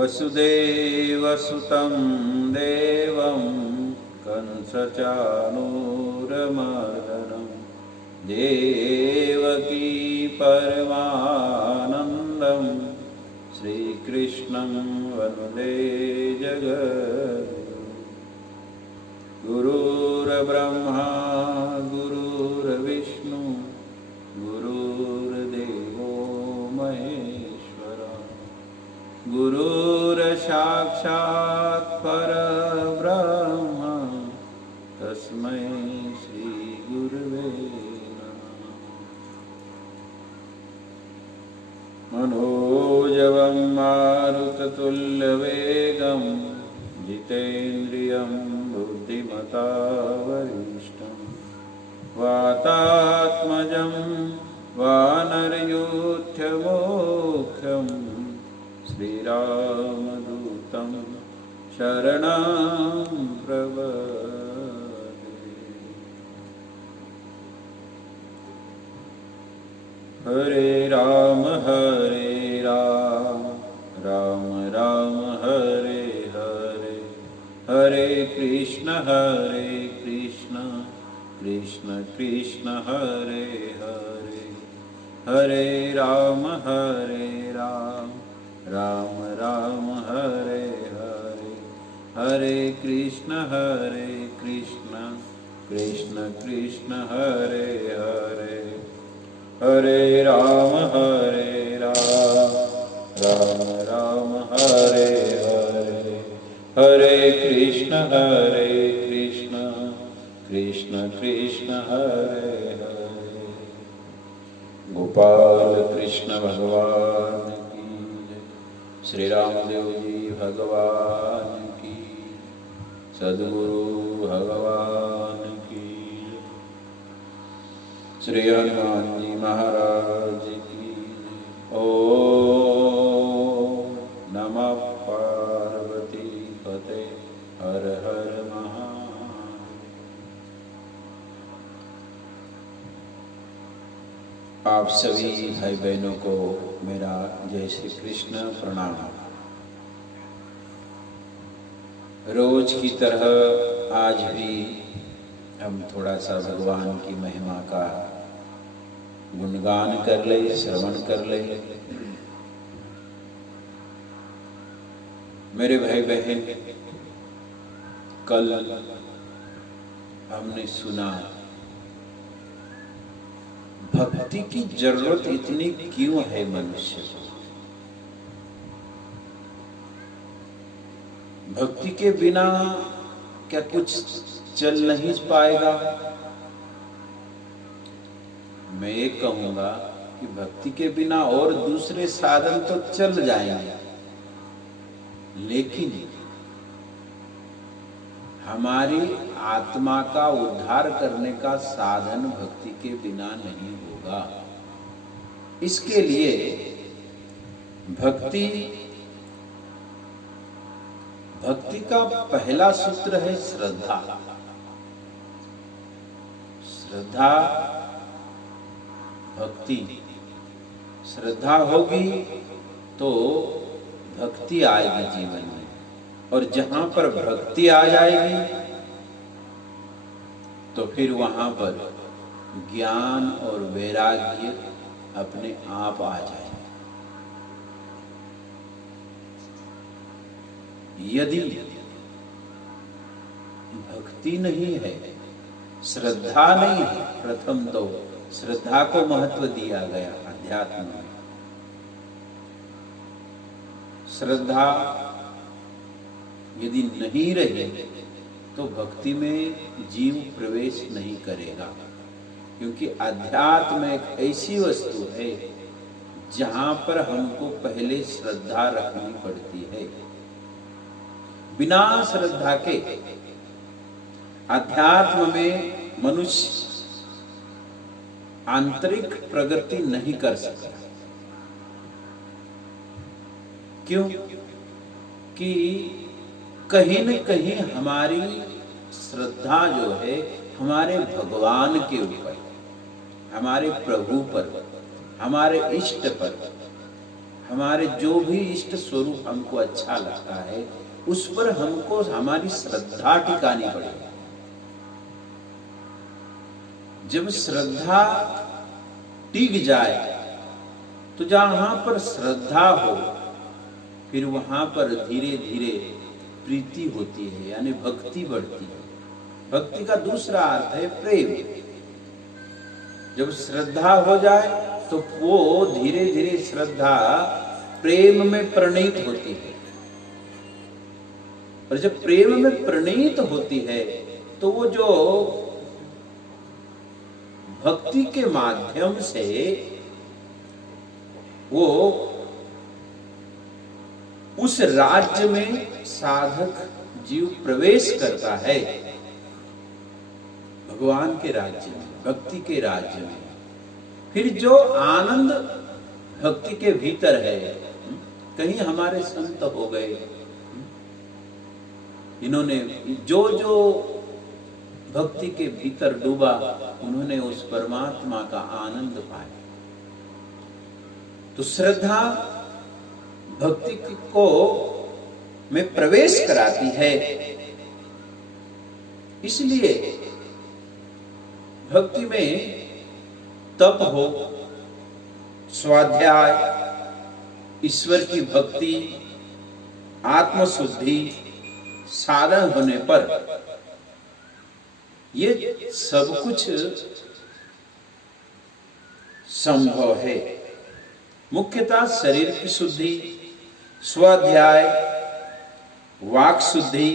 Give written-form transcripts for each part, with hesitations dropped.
वसुदेवसुतं देवं कंसचाणूरमर्दनं देवकी परमानन्दं श्रीकृष्णं वन्दे जगद्गुरुं। गुरुर्ब्रह्मा गुरुर्विष्णु गुरुर्देवो महेश्वरः गुरुर्साक्षात् परब्रह्म तस्मै श्री गुरुवे नमः। मनोजवं मारुततुल्यवेगं जितेन्द्रियं बुद्धिमता वरिष्ठं वातात्मजं वानरयूथ्यमोक्षं श्रीरामदूतं शरणं प्रपद्ये। हरे राम राम राम हरे हरे, हरे कृष्ण कृष्ण कृष्ण हरे हरे, हरे राम राम राम हरे हरे, हरे कृष्ण कृष्ण कृष्ण हरे हरे, हरे राम राम राम हरे हरे, हरे कृष्ण कृष्ण कृष्ण हरे हरे। गोपाल कृष्ण भगवान की जय, श्री रामदेव जी भगवान की, सद्गुरु भगवान की, श्री हनुमान जी महाराज की। ओम नमः पार्वती पते, हर हर महादेव। आप सभी भाई बहनों को मेरा जय श्री कृष्ण प्रणाम। रोज की तरह आज भी हम थोड़ा सा भगवान की महिमा का गुणगान कर ले, श्रवण कर ले। मेरे भाई बहन, कल हमने सुना भक्ति की जरूरत इतनी क्यों है मनुष्य को। भक्ति के बिना क्या कुछ चल नहीं पाएगा। मैं ये कहूंगा कि भक्ति के बिना और दूसरे साधन तो चल जाएंगे, लेकिन हमारी आत्मा का उद्धार करने का साधन भक्ति के बिना नहीं होगा। इसके लिए भक्ति का पहला सूत्र है श्रद्धा। श्रद्धा भक्ति, श्रद्धा होगी तो भक्ति आएगी जीवन में, और जहां पर भक्ति आ जाएगी तो फिर वहां पर ज्ञान और वैराग्य अपने आप आ जाएगा। यदि भक्ति नहीं है, श्रद्धा नहीं है, प्रथम तो श्रद्धा को महत्व दिया गया अध्यात्म में। श्रद्धा यदि नहीं रहे तो भक्ति में जीव प्रवेश नहीं करेगा, क्योंकि अध्यात्म एक ऐसी वस्तु है जहां पर हमको पहले श्रद्धा रखनी पड़ती है। बिना श्रद्धा के अध्यात्म में मनुष्य आंतरिक प्रगति नहीं कर सकता। क्यों? कि कहीं न कहीं हमारी श्रद्धा जो है हमारे भगवान के ऊपर, हमारे प्रभु पर, हमारे इष्ट पर, हमारे जो भी इष्ट स्वरूप हमको अच्छा लगता है उस पर हमको हमारी श्रद्धा टिकानी पड़ेगी। जब श्रद्धा टिक जाए तो जहां पर श्रद्धा हो फिर वहां पर धीरे धीरे प्रीति होती है, यानी भक्ति बढ़ती है। भक्ति का दूसरा अर्थ है प्रेम। जब श्रद्धा हो जाए तो वो धीरे धीरे श्रद्धा प्रेम में प्रणीत होती है, और जब प्रेम में प्रणीत होती है तो वो जो भक्ति के माध्यम से वो उस राज्य में साधक जीव प्रवेश करता है, भगवान के राज्य में, भक्ति के राज्य में। फिर जो आनंद भक्ति के भीतर है, कहीं हमारे संत हो गए, इन्होंने जो जो भक्ति के भीतर डूबा उन्होंने उस परमात्मा का आनंद पाया। तो श्रद्धा भक्ति को में प्रवेश कराती है। इसलिए भक्ति में तप हो, स्वाध्याय, ईश्वर की भक्ति, आत्मशुद्धि साधन होने पर ये सब कुछ संभव है। मुख्यतः शरीर की शुद्धि, स्वाध्याय, वाक शुद्धि,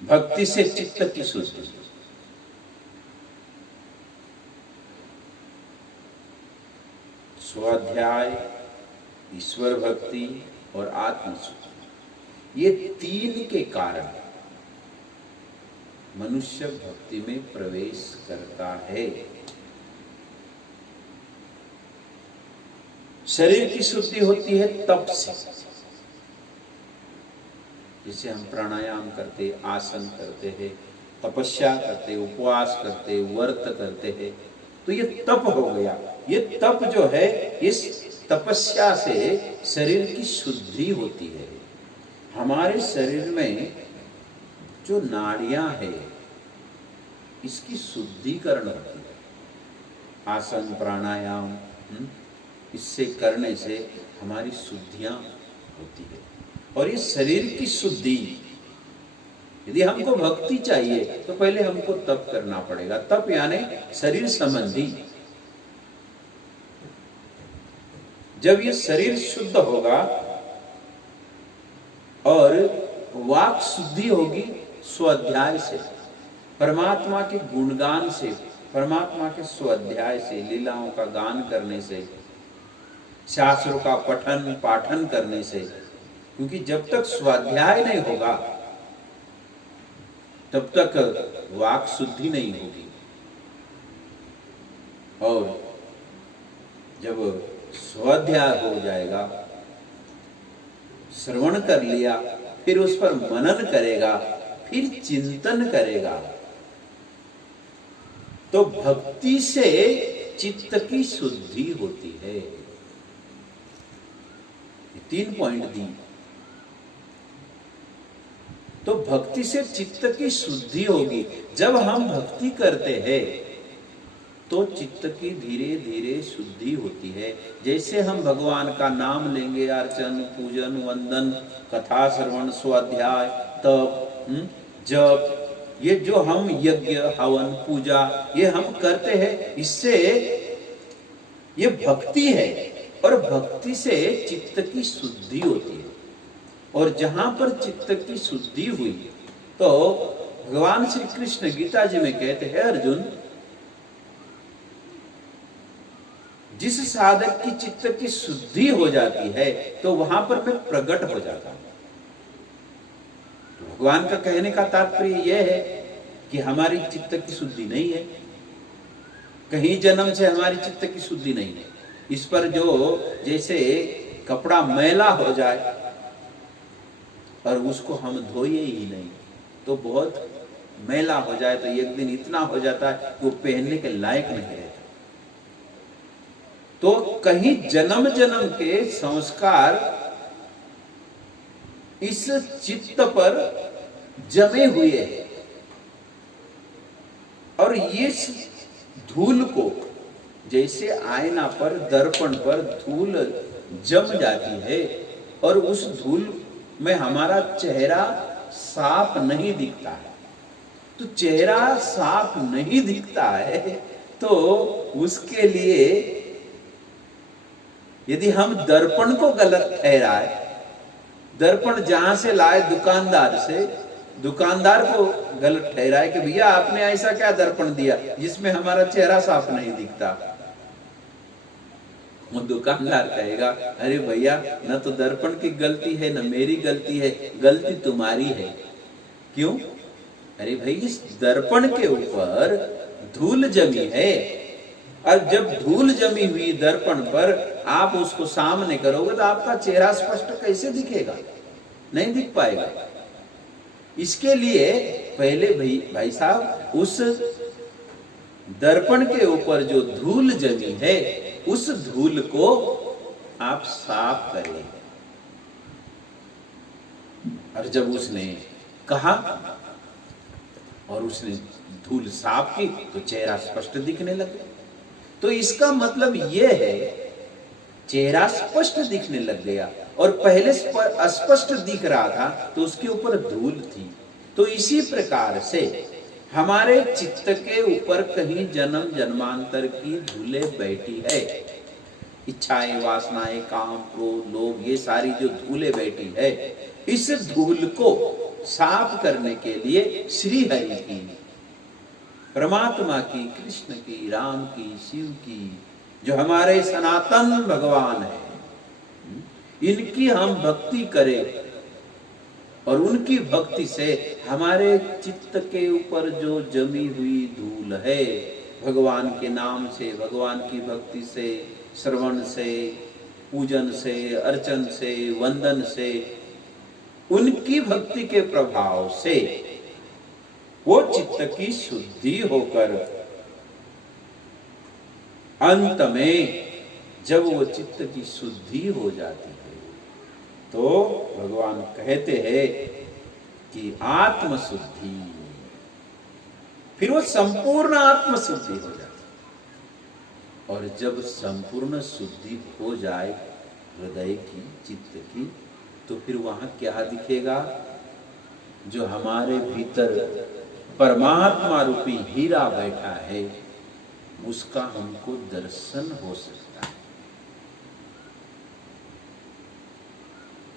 भक्ति से चित्त की शुद्धि। स्वाध्याय, ईश्वर भक्ति और आत्मशुद्धि, ये तीन के कारण मनुष्य भक्ति में प्रवेश करता है। शरीर की शुद्धि होती है तप से, जिसे हम प्राणायाम करते, आसन करते हैं, तपस्या करते, उपवास करते, व्रत करते हैं, तो ये तप हो गया। ये तप जो है, इस तपस्या से शरीर की शुद्धि होती है। हमारे शरीर में जो नाड़ियां है इसकी शुद्धिकरण होती है। आसन प्राणायाम इससे करने से हमारी शुद्धियां होती है। और ये शरीर की शुद्धि, यदि हमको भक्ति चाहिए तो पहले हमको तप करना पड़ेगा। तप यानी शरीर संबंधी। जब ये शरीर शुद्ध होगा और वाक शुद्धि होगी स्वाध्याय से, परमात्मा के गुणगान से, परमात्मा के स्वाध्याय से, लीलाओं का गान करने से, शास्त्रों का पठन पाठन करने से। क्योंकि जब तक स्वाध्याय नहीं होगा तब तक वाक शुद्धि नहीं होगी। और जब स्वाध्याय हो जाएगा, श्रवण कर लिया, फिर उस पर मनन करेगा, फिर चिंतन करेगा, तो भक्ति से चित्त की शुद्धि होती है। ये 3 पॉइंट दी। तो भक्ति से चित्त की शुद्धि होगी। जब हम भक्ति करते हैं तो चित्त की धीरे धीरे शुद्धि होती है। जैसे हम भगवान का नाम लेंगे, अर्चन, पूजन, वंदन, कथा श्रवण, स्वाध्याय, तप, जप, ये जो हम यज्ञ, हवन, पूजा ये हम करते हैं, इससे ये भक्ति है। और भक्ति से चित्त की शुद्धि होती है। और जहां पर चित्त की शुद्धि हुई तो भगवान श्री कृष्ण गीता जी में कहते हैं, अर्जुन, जिस साधक की चित्त की शुद्धि हो जाती है तो वहां पर मैं प्रकट हो जाता हूं। भगवान का कहने का तात्पर्य यह है कि हमारी चित्त की शुद्धि नहीं है, कहीं जन्म से हमारी चित्त की शुद्धि नहीं है। इस पर जो जैसे कपड़ा मैला हो जाए और उसको हम धोए ही नहीं, तो बहुत मैला हो जाए तो एक दिन इतना हो जाता है कि वो पहनने के लायक नहीं रहता। तो कहीं जन्म जन्म के संस्कार इस चित्त पर जमे हुए हैं और ये धूल को जैसे आईना पर दर्पण पर धूल जम जाती है और उस धूल में हमारा चेहरा साफ नहीं दिखता है, तो चेहरा साफ नहीं दिखता है तो उसके लिए यदि हम दर्पण को गलत ठहराए, दर्पण जहां से लाए दुकानदार से, दुकानदार को गलत ठहराए कि भैया आपने ऐसा क्या दर्पण दिया जिसमें हमारा चेहरा साफ नहीं दिखता, वो दुकानदार कहेगा अरे भैया न तो दर्पण की गलती है न मेरी गलती है, गलती तुम्हारी है। क्यों? अरे भाई इस दर्पण के ऊपर धूल जमी है और जब धूल जमी हुई दर्पण पर आप उसको सामने करोगे तो आपका चेहरा स्पष्ट कैसे दिखेगा? नहीं दिख पाएगा। इसके लिए पहले भाई साहब उस दर्पण के ऊपर जो धूल जमी है उस धूल को आप साफ करें। और जब उसने कहा और उसने धूल साफ की तो चेहरा स्पष्ट दिखने लगा। तो इसका मतलब यह है चेहरा स्पष्ट दिखने लग गया और पहले अस्पष्ट दिख रहा था तो उसके ऊपर धूल थी। तो इसी प्रकार से हमारे चित्त के ऊपर कहीं जन्म जन्मांतर की धूलें बैठी है, इच्छाएं, वासनाएं, काम, क्रोध, लोभ, ये सारी जो धूलें बैठी है, इस धूल को साफ करने के लिए श्री हरि की, परमात्मा की, कृष्ण की, राम की, शिव की, जो हमारे सनातन भगवान है, इनकी हम भक्ति करें और उनकी भक्ति से हमारे चित्त के ऊपर जो जमी हुई धूल है, भगवान के नाम से, भगवान की भक्ति से, श्रवण से, पूजन से, अर्चन से, वंदन से, उनकी भक्ति के प्रभाव से वो चित्त की शुद्धि होकर अंत में जब वो चित्त की शुद्धि हो जाती है तो भगवान कहते हैं कि आत्मशुद्धि, फिर वो संपूर्ण आत्मशुद्धि हो जाती है। और जब संपूर्ण शुद्धि हो जाए हृदय की, चित्त की, तो फिर वहां क्या दिखेगा? जो हमारे भीतर परमात्मा रूपी हीरा बैठा है उसका हमको दर्शन हो सकता है।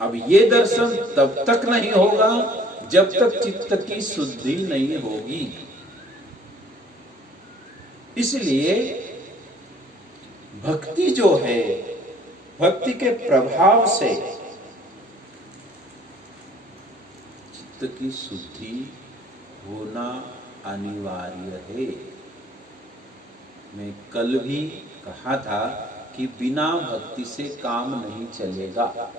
अब ये दर्शन तब तक नहीं होगा जब तक चित्त की शुद्धि नहीं होगी। इसलिए भक्ति जो है, भक्ति के प्रभाव से चित्त की शुद्धि होना अनिवार्य है। मैं कल भी कहा था कि बिना भक्ति से काम नहीं चलेगा।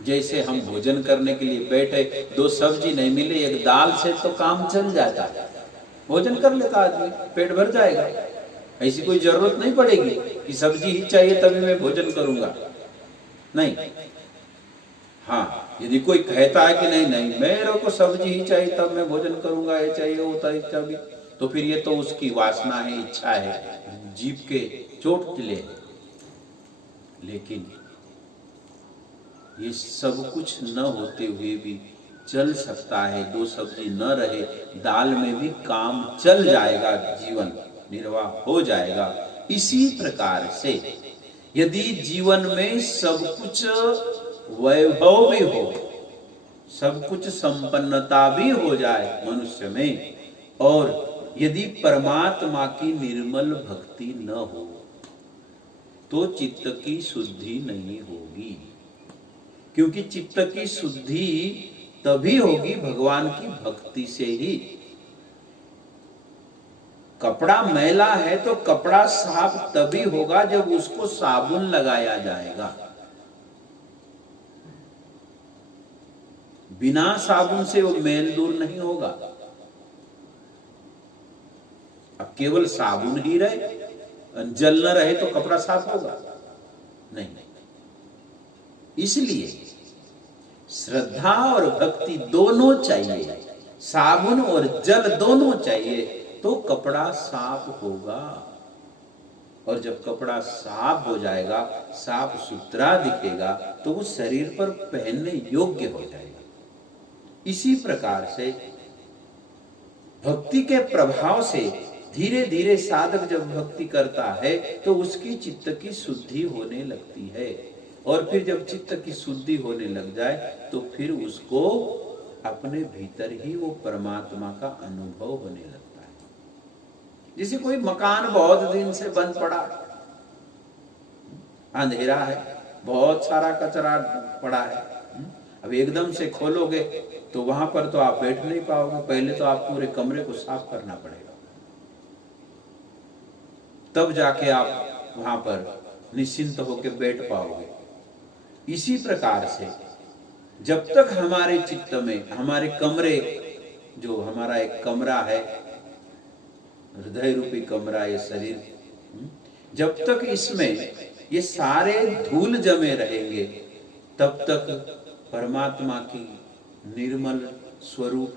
जैसे हम भोजन करने के लिए बैठे, दो सब्जी नहीं मिले, एक दाल से तो काम चल जाता, भोजन कर लेता आदमी, पेट भर जाएगा। ऐसी कोई जरूरत नहीं पड़ेगी कि सब्जी ही चाहिए तभी मैं भोजन करूंगा, नहीं। हाँ, यदि कोई कहता है कि नहीं नहीं मेरे को सब्जी ही चाहिए तब मैं भोजन करूंगा, ये चाहिए होता इच्छा भी, तो फिर ये तो उसकी वासना है, इच्छा है, जीभ के चोटले। लेकिन ये सब कुछ न होते हुए भी चल सकता है, दो सब्जी न रहे, दाल में भी काम चल जाएगा, जीवन निर्वाह हो जाएगा। इसी प्रकार से यदि जीवन में सब कुछ वैभव भी हो, सब कुछ संपन्नता भी हो जाए मनुष्य में, और यदि परमात्मा की निर्मल भक्ति न हो तो चित्त की शुद्धि नहीं होगी। क्योंकि चित्त की शुद्धि तभी होगी भगवान की भक्ति से ही। कपड़ा मैला है तो कपड़ा साफ तभी होगा जब उसको साबुन लगाया जाएगा। बिना साबुन से वो मैल दूर नहीं होगा। अब केवल साबुन ही रहे, जल न रहे तो कपड़ा साफ होगा नहीं। इसलिए श्रद्धा और भक्ति दोनों चाहिए, साबुन और जल दोनों चाहिए, तो कपड़ा साफ होगा। और जब कपड़ा साफ हो जाएगा, साफ सुथरा दिखेगा, तो वो शरीर पर पहनने योग्य हो जाएगा। इसी प्रकार से भक्ति के प्रभाव से धीरे धीरे साधक जब भक्ति करता है तो उसकी चित्त की शुद्धि होने लगती है। और फिर जब चित्त की शुद्धि होने लग जाए तो फिर उसको अपने भीतर ही वो परमात्मा का अनुभव होने लगता है। जैसे कोई मकान बहुत दिन से बंद पड़ा, अंधेरा है, बहुत सारा कचरा पड़ा है, अब एकदम से खोलोगे तो वहां पर तो आप बैठ नहीं पाओगे, पहले तो आप पूरे कमरे को साफ करना पड़ेगा, तब जाके आप वहां पर निश्चिंत होकर बैठ पाओगे। इसी प्रकार से जब तक हमारे चित्त में, हमारे कमरे, जो हमारा एक कमरा है, हृदय रूपी कमरा, ये शरीर, जब तक इसमें ये सारे धूल जमे रहेंगे तब तक परमात्मा की निर्मल स्वरूप,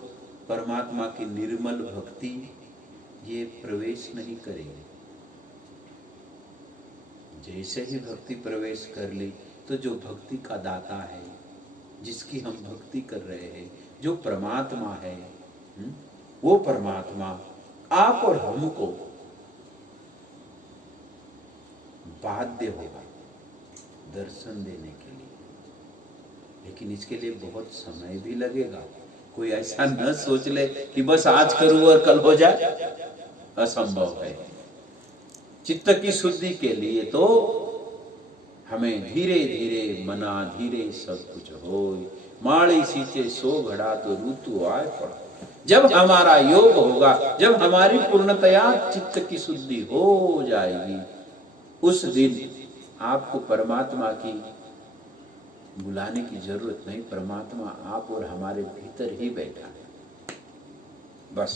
परमात्मा की निर्मल भक्ति ये प्रवेश नहीं करेंगे। जैसे ही भक्ति प्रवेश कर ली तो जो भक्ति का दाता है, जिसकी हम भक्ति कर रहे हैं, जो परमात्मा है, वो परमात्मा आप और हमको बाध्य होगा दर्शन देने के लिए। लेकिन इसके लिए बहुत समय भी लगेगा। कोई ऐसा न सोच ले कि बस आज करूं और कल हो जाए, असंभव है। चित्त की शुद्धि के लिए तो हमें धीरे धीरे मना धीरे सब कुछ हो। माड़ी सींचे सो घड़ा तो ऋतु आए पड़ा। जब हमारा योग होगा, जब हमारी पूर्णतया चित्त की शुद्धि हो जाएगी, उस दिन आपको परमात्मा की बुलाने की जरूरत नहीं। परमात्मा आप और हमारे भीतर ही बैठा है। बस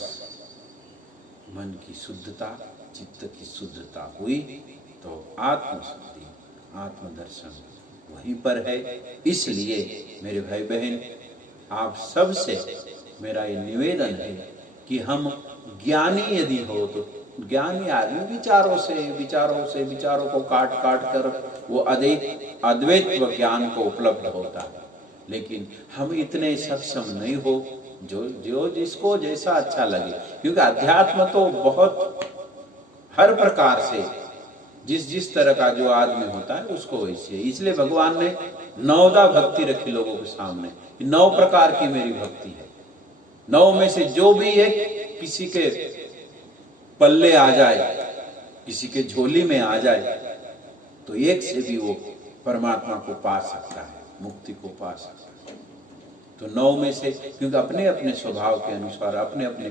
मन की शुद्धता, चित्त की शुद्धता हुई तो आत्मशुद्धि, आत्मदर्शन वहीं पर है। इसलिए मेरे भाई बहन, आप सबसे मेरा ये निवेदन है कि हम ज्ञानी यदि हो तो, ज्ञानी आदमी विचारों को काट काट कर वो अद्वैत ज्ञान को उपलब्ध होता है। लेकिन हम इतने सक्षम नहीं हो, जो जिसको जैसा अच्छा लगे, क्योंकि अध्यात्म तो बहुत हर प्रकार से जिस तरह का जो आदमी होता है उसको वैसे। इसलिए भगवान ने 9 भक्ति रखी लोगों के सामने। 9 प्रकार की मेरी भक्ति है। 9 में से जो भी एक किसी के पल्ले आ जाए, किसी के झोली में आ जाए, तो एक से भी वो परमात्मा को पा सकता है, मुक्ति को पा सकता है। तो 9 में से, क्योंकि अपने अपने स्वभाव के अनुसार, अपने अपने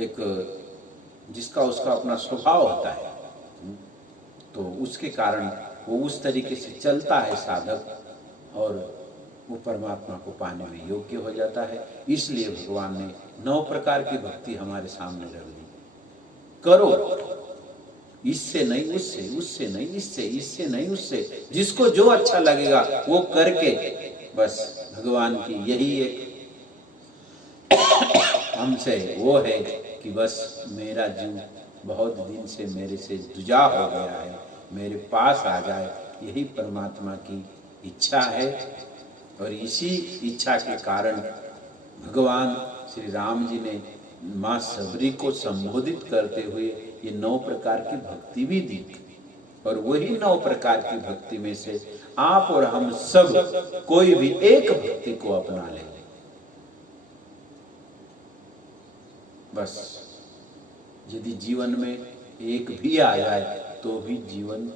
एक जिसका उसका अपना स्वभाव होता है, तो उसके कारण वो उस तरीके से चलता है साधक, और वो परमात्मा को पाने में योग्य हो जाता है। इसलिए भगवान ने 9 प्रकार की भक्ति हमारे सामने रख दी। करो, इससे नहीं उससे, उससे नहीं इससे, इससे नहीं उससे, जिसको जो अच्छा लगेगा वो करके, बस भगवान की यही एक हमसे वो है कि बस मेरा जीव बहुत दिन से मेरे से जुदा हो गया है, मेरे पास आ जाए, यही परमात्मा की इच्छा है। और इसी इच्छा के कारण भगवान श्री राम जी ने माँ सबरी को संबोधित करते हुए ये 9 प्रकार की भक्ति भी दी। और वही 9 प्रकार की भक्ति में से आप और हम सब कोई भी एक भक्ति को अपना लें। बस यदि जीवन में एक भी आ जाए तो भी जीवन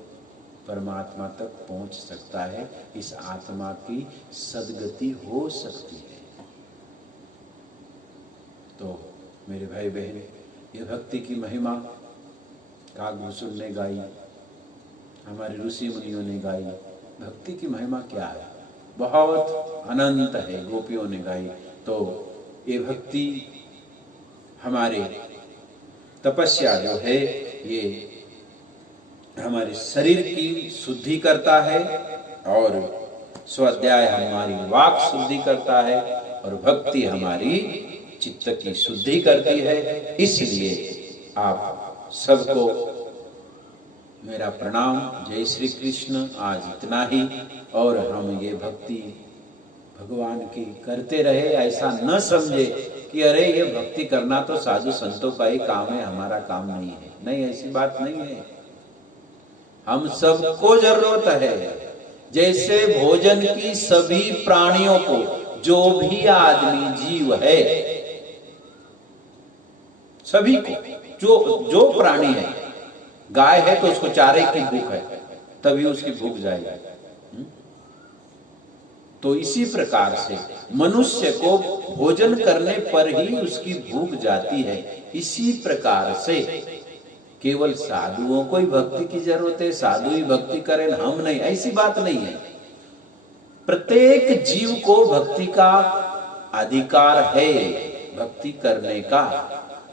परमात्मा तक पहुंच सकता है, इस आत्मा की सद्गति हो सकती है। तो मेरे भाई बहन, ये भक्ति की महिमा काकभूषुंड ने गाई, हमारे ऋषि मुनियों ने गाई। भक्ति की महिमा क्या है? बहुत अनंत है, गोपियों ने गाई। तो ये भक्ति हमारे तपस्या जो है ये हमारे शरीर की शुद्धि करता है और स्वाध्याय हमारी वाक शुद्धि करता है और भक्ति हमारी चित्त की शुद्धि करती है। इसलिए आप सबको मेरा प्रणाम। जय श्री कृष्ण। आज इतना ही, और हम ये भक्ति भगवान की करते रहे। ऐसा न समझे कि अरे ये भक्ति करना तो साधु संतों का ही काम है, हमारा काम नहीं है। नहीं, ऐसी बात नहीं है। हम सबको जरूरत है। जैसे भोजन की सभी प्राणियों को, जो भी आदमी जीव है, सभी को, जो प्राणी है, गाय है तो उसको चारे की भूख है, तभी उसकी भूख जाएगी। तो इसी प्रकार से मनुष्य को भोजन करने पर ही उसकी भूख जाती है। इसी प्रकार से केवल साधुओं को ही भक्ति की जरूरत है, साधु ही भक्ति करें, हम नहीं, ऐसी बात नहीं है। प्रत्येक जीव को भक्ति का अधिकार है, भक्ति करने का,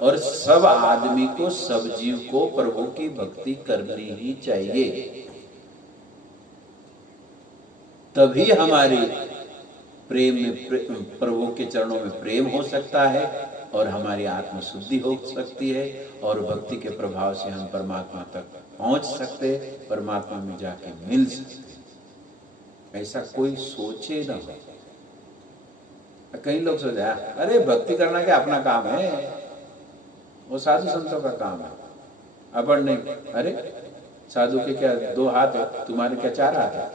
और सब आदमी को, सब जीव को प्रभु की भक्ति करनी ही चाहिए। तभी हमारी प्रेम में, प्रभु के चरणों में प्रेम हो सकता है और हमारी आत्म शुद्धि हो सकती है और भक्ति के प्रभाव से हम परमात्मा तक पहुंच सकते, परमात्मा में जाके मिल सकते। ऐसा कोई सोचे ना हो। कई लोग सोचा अरे भक्ति करना क्या अपना काम है, वो साधु संतों का काम है, अपन नहीं। अरे साधु के क्या 2 हाथ है, तुम्हारे क्या 4 हाथ है?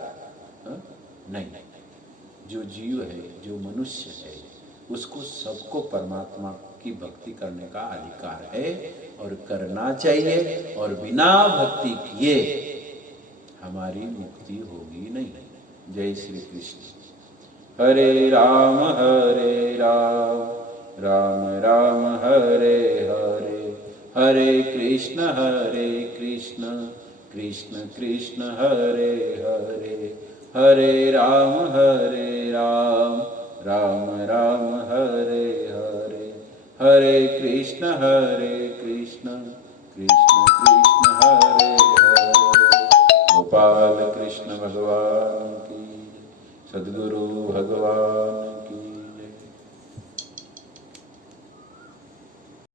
नहीं, जो जीव है, जो मनुष्य है, उसको सबको परमात्मा की भक्ति करने का अधिकार है और करना चाहिए। और बिना भक्ति किए हमारी मुक्ति होगी नहीं। जय श्री कृष्ण। हरे राम राम राम हरे हरे, हरे कृष्ण कृष्ण कृष्ण हरे हरे, हरे राम राम राम हरे हरे, हरे कृष्ण कृष्ण कृष्ण हरे हरे। गोपाल कृष्ण भगवान की, सद्गुरु भगवान